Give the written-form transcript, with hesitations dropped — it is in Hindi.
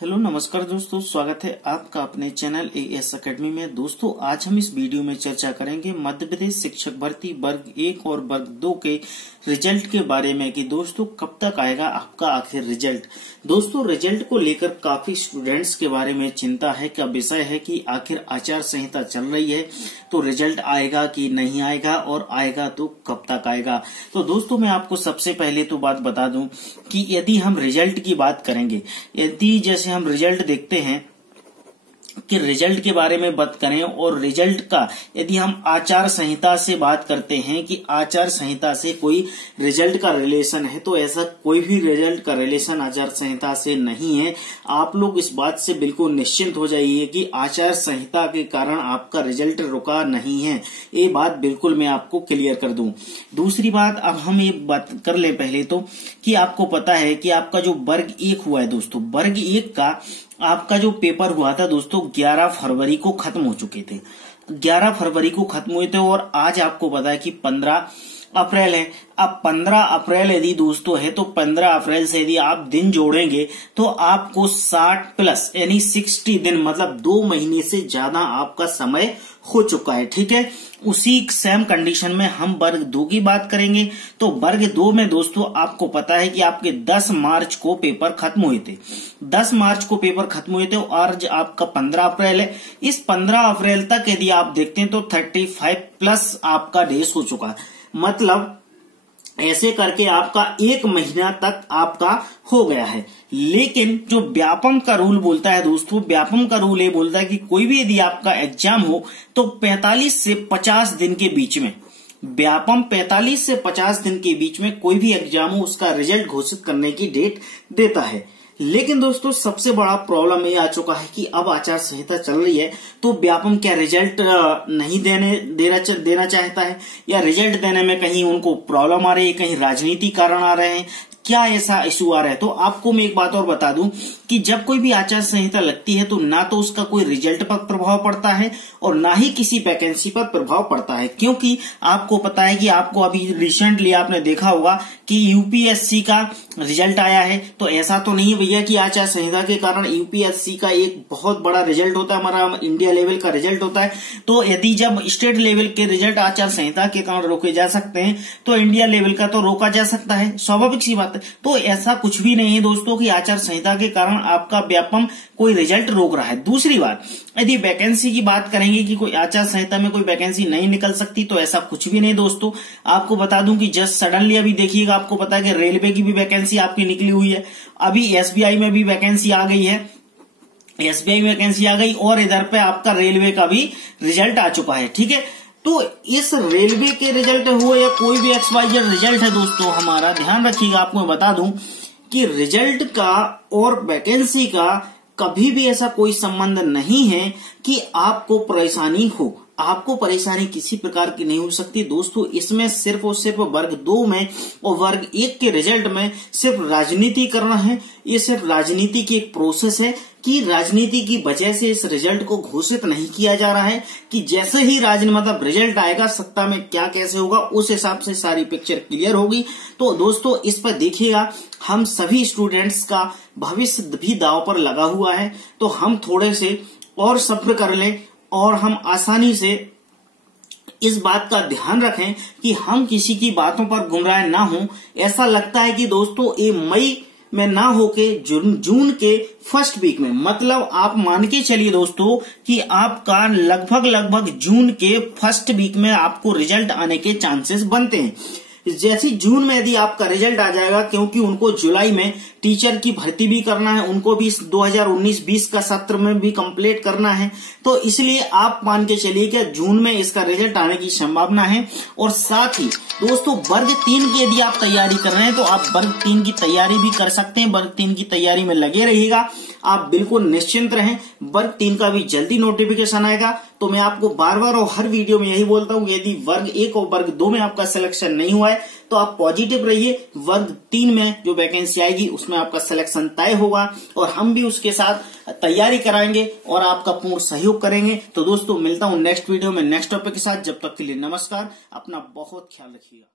हेलो नमस्कार दोस्तों, स्वागत है आपका अपने चैनल एएस अकेडमी में। दोस्तों आज हम इस वीडियो में चर्चा करेंगे मध्य प्रदेश शिक्षक भर्ती वर्ग 1 और वर्ग 2 के रिजल्ट के बारे में कि दोस्तों कब तक आएगा आपका आखिर रिजल्ट। दोस्तों रिजल्ट को लेकर काफी स्टूडेंट्स के बारे में चिंता है का विषय है कि आखिर आचार संहिता चल रही है तो रिजल्ट आएगा कि नहीं आएगा और आएगा तो कब तक आएगा। तो दोस्तों मैं आपको सबसे पहले तो बात बता दूं कि यदि हम रिजल्ट की बात करेंगे, यदि जैसे हम रिजल्ट देखते हैं कि रिजल्ट के बारे में बात करें और रिजल्ट का यदि हम आचार संहिता से बात करते हैं कि आचार संहिता से कोई रिजल्ट का रिलेशन है, तो ऐसा कोई भी रिजल्ट का रिलेशन आचार संहिता से नहीं है। आप लोग इस बात से बिल्कुल निश्चिंत हो जाइए कि आचार संहिता के कारण आपका रिजल्ट रुका नहीं है। ये बात बिल्कुल मैं आपको क्लियर कर दूं। दूसरी बात, अब हम ये बात कर ले पहले तो कि आपको पता है कि आपका जो वर्ग 1 हुआ है दोस्तों, वर्ग 1 का आपका जो पेपर हुआ था दोस्तों 11 फरवरी को खत्म हो चुके थे। 11 फरवरी को खत्म हुए थे और आज आपको पता है कि 15 अप्रैल है। अब 15 अप्रैल यदि दोस्तों है तो 15 अप्रैल से यदि आप दिन जोड़ेंगे तो आपको 60 प्लस यानी 60 दिन मतलब 2 महीने से ज्यादा आपका समय हो चुका है। ठीक है, उसी सेम कंडीशन में हम वर्ग 2 की बात करेंगे तो वर्ग 2 में दोस्तों आपको पता है कि आपके 10 मार्च को पेपर खत्म हुए थे। 10 मार्च को पेपर खत्म हुए थे और आज आपका 15 अप्रैल है। इस 15 अप्रैल तक यदि आप देखते हैं तो 35 प्लस आपका डेज हो चुका है। मतलब ऐसे करके आपका 1 महीना तक आपका हो गया है। लेकिन जो व्यापम का रूल बोलता है दोस्तों, व्यापम का रूल ये बोलता है कि कोई भी यदि आपका एग्जाम हो तो 45 से 50 दिन के बीच में, व्यापम 45 से 50 दिन के बीच में कोई भी एग्जाम हो उसका रिजल्ट घोषित करने की डेट देता है। लेकिन दोस्तों सबसे बड़ा प्रॉब्लम ये आ चुका है कि अब आचार संहिता चल रही है तो व्यापम क्या रिजल्ट नहीं देना चाहता है या रिजल्ट देने में कहीं उनको प्रॉब्लम आ रही है, कहीं राजनीति कारण आ रहे हैं, क्या ऐसा इशू आ रहा है। तो आपको मैं एक बात और बता दूं कि जब कोई भी आचार संहिता लगती है तो ना तो उसका कोई रिजल्ट पर प्रभाव पड़ता है और ना ही किसी वैकेंसी पर प्रभाव पड़ता है। क्योंकि आपको पता है कि आपको अभी रिसेंटली आपने देखा होगा कि यूपीएससी का रिजल्ट आया है। तो ऐसा तो नहीं भैया कि आचार संहिता के कारण यूपीएससी का एक बहुत बड़ा रिजल्ट होता है, हमारा इंडिया लेवल का रिजल्ट होता है। तो यदि जब स्टेट लेवल के रिजल्ट आचार संहिता के कारण रोके जा सकते हैं तो इंडिया लेवल का तो रोका जा सकता है, स्वाभाविक सी बात। तो ऐसा कुछ भी नहीं है दोस्तों कि आचार संहिता के कारण आपका व्यापम कोई रिजल्ट रोक रहा है। दूसरी बात, यदि वैकेंसी की बात करेंगे कि कोई आचार संहिता में कोई वैकेंसी नहीं निकल सकती, तो ऐसा कुछ भी नहीं दोस्तों। आपको बता दूं कि जस्ट सडनली अभी देखिएगा, आपको पता है कि रेलवे की भी वैकेंसी आपकी निकली हुई है, अभी एसबीआई में भी वैकेंसी आ गई है, एसबीआई में वैकेंसी आ गई और इधर पे आपका रेलवे का भी रिजल्ट आ चुका है। ठीक है, तो इस रेलवे के रिजल्ट हुए या कोई भी XYZ रिजल्ट है दोस्तों, हमारा ध्यान रखिएगा। आपको मैं बता दूं कि रिजल्ट का और वैकेंसी का कभी भी ऐसा कोई संबंध नहीं है कि आपको परेशानी हो। आपको परेशानी किसी प्रकार की नहीं हो सकती दोस्तों। इसमें सिर्फ और सिर्फ वर्ग 2 में और वर्ग 1 के रिजल्ट में सिर्फ राजनीति करना है। ये सिर्फ राजनीति की एक प्रोसेस है कि राजनीति की वजह से इस रिजल्ट को घोषित नहीं किया जा रहा है कि जैसे ही मतलब रिजल्ट आएगा सत्ता में क्या कैसे होगा उस हिसाब से सारी पिक्चर क्लियर होगी। तो दोस्तों इस पर देखिएगा, हम सभी स्टूडेंट्स का भविष्य भी दांव पर लगा हुआ है। तो हम थोड़े से और सब्र कर लें और हम आसानी से इस बात का ध्यान रखें कि हम किसी की बातों पर गुमराह ना हो। ऐसा लगता है कि दोस्तों ये मई में ना होके जून के फर्स्ट वीक में, मतलब आप मान के चलिए दोस्तों कि आपका लगभग जून के फर्स्ट वीक में आपको रिजल्ट आने के चांसेस बनते हैं। जैसे जून में यदि आपका रिजल्ट आ जाएगा, क्योंकि उनको जुलाई में टीचर की भर्ती भी करना है, उनको भी 2019-20 का सत्र में भी कंप्लीट करना है, तो इसलिए आप मान के चलिए कि जून में इसका रिजल्ट आने की संभावना है। और साथ ही दोस्तों वर्ग 3 की यदि आप तैयारी कर रहे हैं तो आप वर्ग 3 की तैयारी भी कर सकते हैं। वर्ग 3 की तैयारी में लगे रहिएगा, आप बिल्कुल निश्चिंत रहें। वर्ग 3 का भी जल्दी नोटिफिकेशन आएगा। तो मैं आपको बार बार और हर वीडियो में यही बोलता हूँ, यदि वर्ग 1 और वर्ग 2 में आपका सिलेक्शन नहीं हुआ है तो आप पॉजिटिव रहिए। वर्ग 3 में जो वैकेंसी आएगी उसमें आपका सिलेक्शन तय होगा और हम भी उसके साथ तैयारी कराएंगे और आपका पूर्ण सहयोग करेंगे। तो दोस्तों मिलता हूँ नेक्स्ट वीडियो में नेक्स्ट टॉपिक के साथ। जब तक के लिए नमस्कार, अपना बहुत ख्याल रखिएगा।